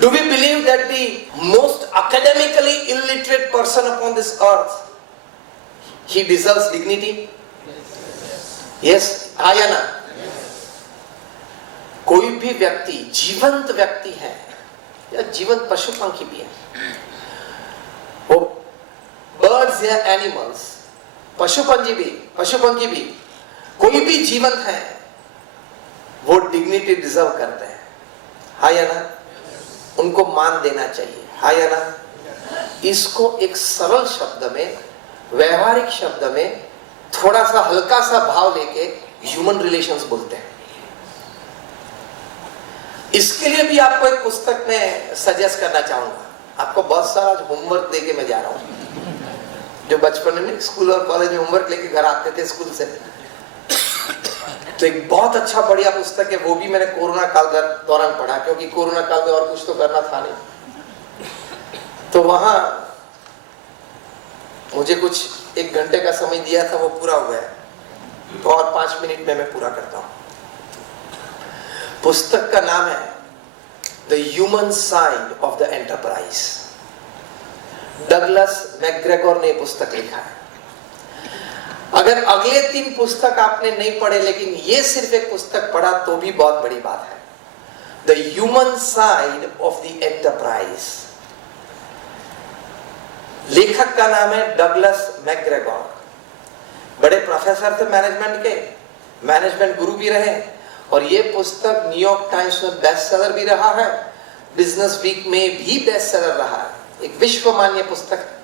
Do we believe that the most academically illiterate person upon this earth, he deserves dignity? Yes, हाँ या ना? कोई भी व्यक्ति जीवंत व्यक्ति है या जीवंत पशु पंखी भी है, वो बर्ड्स या एनिमल्स, पशु पंखी भी, कोई भी जीवंत है, वो डिग्निटी डिजर्व करते हैं, हाँ या ना? उनको मान देना चाहिए, हाँ या ना? इसको एक सरल शब्द में, व्यवहारिक शब्द में, थोड़ा सा हल्का सा भाव लेके ह्यूमन रिलेशंस बोलते हैं। इसके लिए भी आपको एक पुस्तक में सजेस्ट करना चाहूंगा। आपको बहुत सारा होमवर्क देके मैं जा रहा हूं। जो बचपन में स्कूल और कॉलेज में होमवर्क लेके घर आते थे स्कूल से, तो एक बहुत अच्छा बढ़िया पुस्तक है, वो भी मैंने कोरोना काल दौरान पढ़ा, क्योंकि कोरोना काल में और कुछ तो करना था नहीं। तो वहां मुझे कुछ 1 घंटे का समय दिया था, वो पूरा हो गया, तो और 5 मिनट में मैं पूरा करता हूं। पुस्तक का नाम है the human side of the enterprise. Douglas McGregor ने पुस्तक लिखा है। अगर अगले 3 पुस्तक आपने नहीं पढ़े, लेकिन ये सिर्फ एक पुस्तक पढ़ा, तो भी बहुत बड़ी बात है। The human side of the enterprise. लेखक का नाम है डगलस मैकग्रेगोर। बड़े प्रोफेसर थे मैनेजमेंट के, मैनेजमेंट गुरु भी रहे, और ये पुस्तक न्यूयॉर्क टाइम्स में बेस्ट सेलर भी रहा है, बिजनेस वीक में भी बेस्ट सेलर रहा है। एक विश्वमान्य पुस्तक है।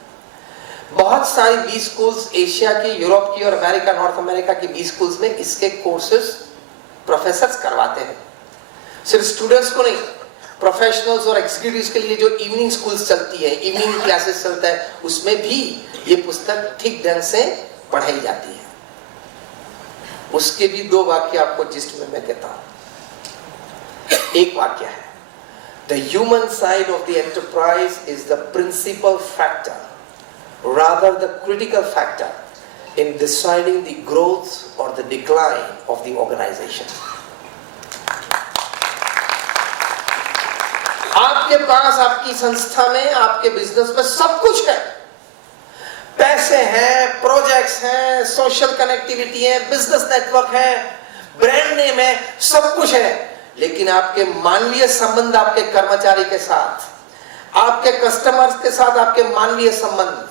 बहुत सारी बी स्कूल्स, एशिया की, यूरोप की और अमेरिका, नॉर्थ अमेरिका की बी स्कूल्स में इसके कोर्सेज प्रोफेसर्स करवाते हैं। सिर्फ स्टूडेंट्स को नहीं, प्रोफेशनल्स और एग्जीक्यूटिव्स के लिए जो इवनिंग स्कूल्स चलती है, इवनिंग क्लासेस चलता है, उसमें भी ये पुस्तक ठीक ढंग से पढ़ाई जाती है। उसके भी 2 वाक्य आपको जिस्ट में मैं कहता हूं। एक वाक्य है, the human side of the enterprise is the principal factor rather the critical factor in deciding the growth or the decline of the organization. आपके पास, आपकी संस्था में, आपके बिजनेस में सब कुछ है। पैसे हैं, प्रोजेक्ट्स हैं, सोशल कनेक्टिविटी है, बिजनेस नेटवर्क है, ब्रांड नेम है, सब कुछ है, लेकिन आपके मानवीय संबंध, आपके कर्मचारी के साथ, आपके कस्टमर्स के साथ, आपके मानवीय संबंध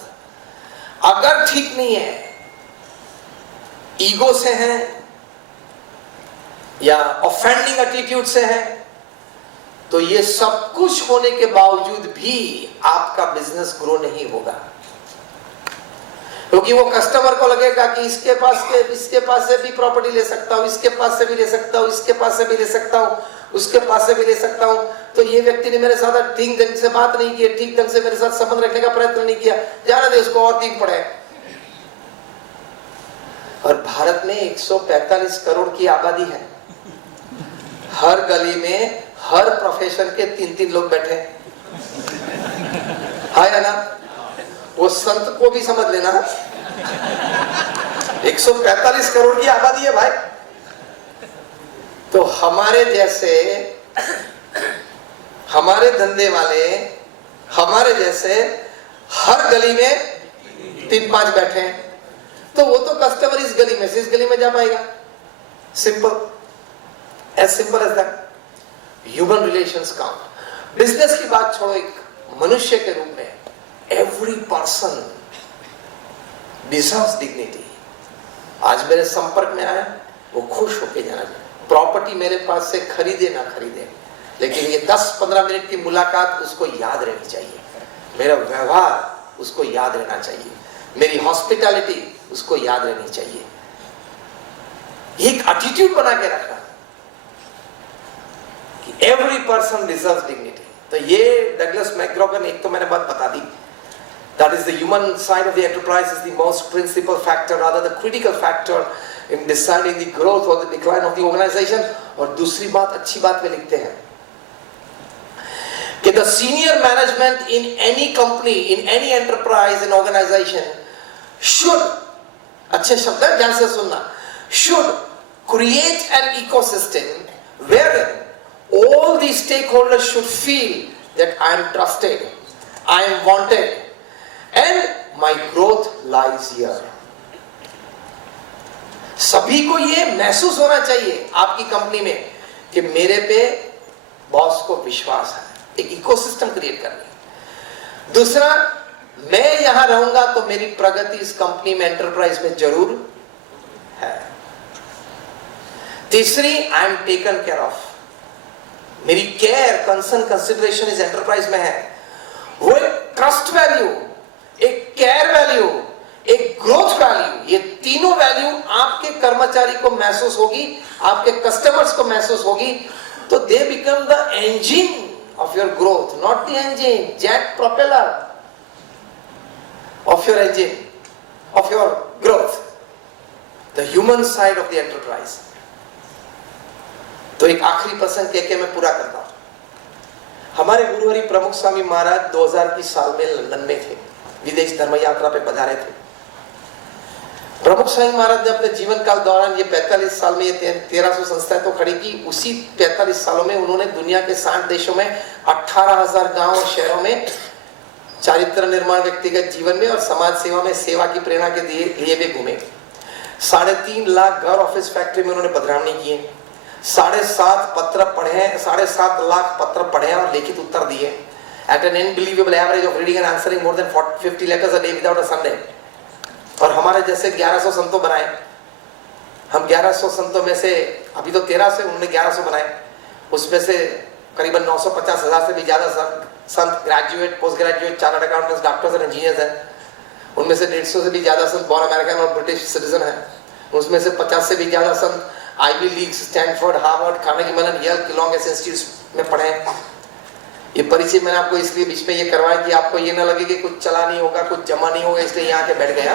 अगर ठीक नहीं है, ईगो से है या ऑफेंडिंग एटीट्यूड से है, तो ये सब कुछ होने के बावजूद भी आपका बिजनेस ग्रो नहीं होगा। क्योंकि वो कस्टमर को लगेगा कि इसके पास से भी प्रॉपर्टी ले सकता हूं, इसके पास से भी ले सकता हूं, इसके पास से भी ले सकता हूं, उसके पास से भी ले सकता हूं, तो ये व्यक्ति ने मेरे साथ ठीक ढंग से बात नहीं की, ठीक ढंग से मेरे साथ संबंध रखने का प्रयत्न नहीं किया, जाने दे उसको और 3 पड़े। और भारत में 145 करोड़ की आबादी है। हर गली में हर प्रोफेशन के 3-3 लोग बैठे, हाँ या ना? वो संत को भी समझ लेना, 145 करोड़ की आबादी है भाई। तो हमारे जैसे, हमारे धंधे वाले, हमारे जैसे हर गली में 3-5 बैठे हैं, तो वो तो कस्टमर इस गली में से इस गली में जा पाएगा। Simple as that. Human relations count. Business की बात छोड़ो, एक मनुष्य के रूप में एवरी पर्सन डिजर्व्स डिग्निटी। आज मेरे संपर्क में आया, वो खुश होके जाना चाहिए। प्रॉपर्टी मेरे पास से खरीदे ना खरीदे, लेकिन ये 10-15 मिनट की मुलाकात उसको याद रहनी चाहिए, मेरा व्यवहार उसको याद रहना चाहिए, मेरी हॉस्पिटैलिटी उसको याद रहनी चाहिए। एक एटीट्यूड बना के रखना कि एवरी पर्सन डिजर्व्स डिग्निटी। तो ये डगलस मैकग्रेगोर ने एक तो मैंने बात बता दी, that is the human side of the enterprise is the most principal factor, rather the critical factor in deciding the growth or the decline of the organization। और दूसरी बात, अच्छी बात में लिखते हैं कि the senior management in any company, in any enterprise and organization should, अच्छे शब्द है, ध्यान से सुनना, should create an ecosystem wherein all the stakeholders should feel that I am trusted, I am wanted, and my growth lies here. सभी को ये महसूस होना चाहिए आपकी कंपनी में कि मेरे पे बॉस को विश्वास है. एक इकोसिस्टम क्रिएट करनी. दूसरा, मैं यहां रहूंगा तो मेरी प्रगति इस कंपनी में, एंटरप्राइज में जरूर है. तीसरी, I am taken care of. मेरी केयर, कंसर्न, कंसिडरेशन इस एंटरप्राइज में है. वो एक ट्रस्ट वैल्यू, एक केयर वैल्यू, एक ग्रोथ वैल्यू, ये तीनों वैल्यू आपके कर्मचारी को महसूस होगी, आपके कस्टमर्स को महसूस होगी, तो they become the engine of your growth, not the engine, jet propeller of your engine, of your growth, the human side of the enterprise. तो एक आखिरी प्रसंग कह के मैं पूरा करता हूं. हमारे गुरुहरि प्रमुख स्वामी महाराज 2000 की साल में लंदन में थे, विदेश धर्म यात्रा पे पधारे थे. प्रमुख स्वामी महाराज ने अपने जीवन काल दौरान ये 45 साल में ये 1300 संस्थाएं तो खड़ी की. उसी 45 सालों में उन्होंने दुनिया के 60 देशों में 18,000 गांव और शहरों में चारित्र निर्माण, व्यक्तिगत जीवन में और समाज सेवा में सेवा की प्रेरणा के लिए भी घूमे. 3.5 लाख घर, ऑफिस, फैक्ट्री में उन्होंने पधरावनी किए. 7.5 लाख पत्र पढ़े और लिखित उत्तर दिए. At an unbelievable average of reading and answering more than 50 letters a day without a Sunday. और हमारे जैसे 1100 संतों बनाए. हम 1100 संतों में से, अभी तो 1300, उन्होंने 1100 बनाए. उसमें से करीबन 950,000 से भी ज्यादा संत graduate, post graduate, chartered accountants, doctors और इंजीनियर्स हैं. उनमें से 150 से भी ज्यादा संत बॉर्न अमेरिकन और ब्रिटिश सिटीजन हैं. उसमें से 50 से भी ज्यादा संत Ivy League, Stanford, Harvard, Carnegie Mellon, Yale, किलोंग ऐसे इंस्टीट्यूट्स में पढ़े हैं. ये परिचय मैंने आपको इसलिए बीच में ये करवाया कि आपको ये ना लगे कि कुछ चला नहीं होगा, कुछ जमा नहीं होगा, इसलिए यहाँ के बैठ गया.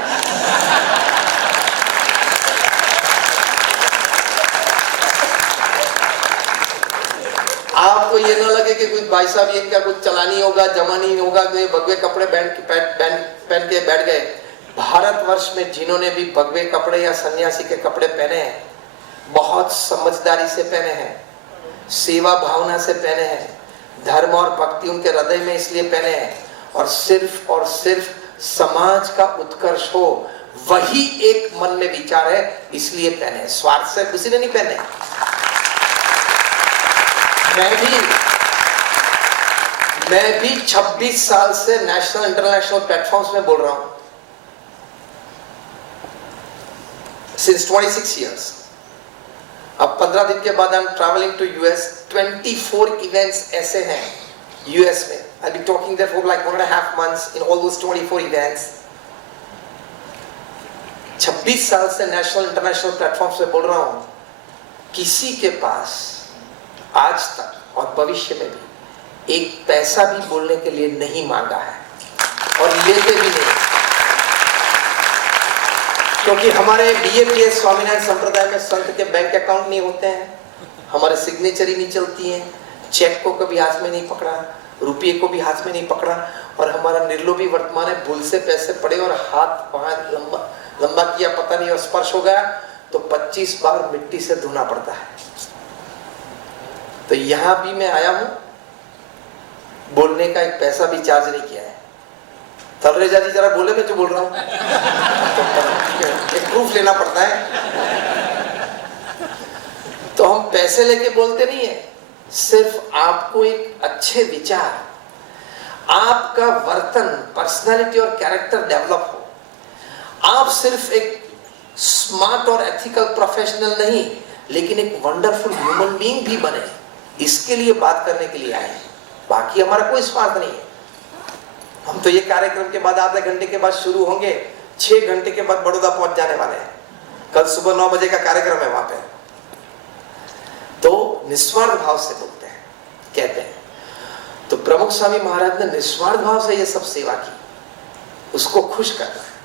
आपको ये ना लगे कि कुछ भाई साहब इनका कुछ चला नहीं होगा, जमा नहीं होगा, तो ये भगवे कपड़े पहन के बैठ गए. भारतवर्ष में जिन्होंने भी भगवे कपड़े या सन्यासी के कपड़े पहने हैं, बहुत समझदारी से पहने हैं, सेवा भावना से पहने हैं, धर्म और भक्ति उनके हृदय में इसलिए पहने हैं, और सिर्फ समाज का उत्कर्ष हो, वही एक मन में विचार है, इसलिए पहने. स्वार्थ से किसी ने नहीं पहने. मैं भी 26 साल से नेशनल इंटरनेशनल प्लेटफॉर्म्स में बोल रहा हूं. Since 26 years. अब 15 दिन के बाद I am travelling to US. 24 events ऐसे हैं यूएस में. I be talking there for like 1.5 months in all those 24 events. 26 साल से नेशनल इंटरनेशनल प्लेटफॉर्म्स में बोल रहा हूं. किसी के पास आज तक और भविष्य में भी एक पैसा भी बोलने के लिए नहीं मांगा है, और लेते भी नहीं, क्योंकि हमारे बीएपीएस स्वामीनारायण संप्रदाय में संत के बैंक अकाउंट नहीं होते हैं, हमारे सिग्नेचर ही नहीं चलती है, चेक को कभी हाथ में नहीं पकड़ा, रुपये को भी हाथ में नहीं पकड़ा, और हमारा निर्लोभी वर्तमान है, भूल से पैसे पड़े और हाथ वहां लंबा किया पता नहीं और स्पर्श हो गया तो 25 बार मिट्टी से धोना पड़ता है. तो यहां भी मैं आया हूं, बोलने का एक पैसा भी चार्ज नहीं किया है. तलरेजा जी जरा बोले, मैं जो बोल रहा हूं तो एक प्रूफ लेना पड़ता है. तो हम पैसे लेके बोलते नहीं है, सिर्फ आपको एक अच्छे विचार, आपका वर्तन, पर्सनालिटी और कैरेक्टर डेवलप हो, आप सिर्फ एक स्मार्ट और एथिकल प्रोफेशनल नहीं, लेकिन एक वंडरफुल ह्यूमन बीइंग भी बने, इसके लिए बात करने के लिए आए. बाकी हमारा कोई स्वार्थ नहीं है. हम तो ये कार्यक्रम के बाद आधे घंटे के बाद शुरू होंगे, 6 घंटे के बाद बड़ौदा पहुंच जाने वाले हैं. कल सुबह 9 बजे का कार्यक्रम है वहां पे. तो निस्वार्थ भाव से बोलते हैं, कहते हैं. तो प्रमुख स्वामी महाराज ने निस्वार्थ भाव से ये सब सेवा की, उसको खुश करना है.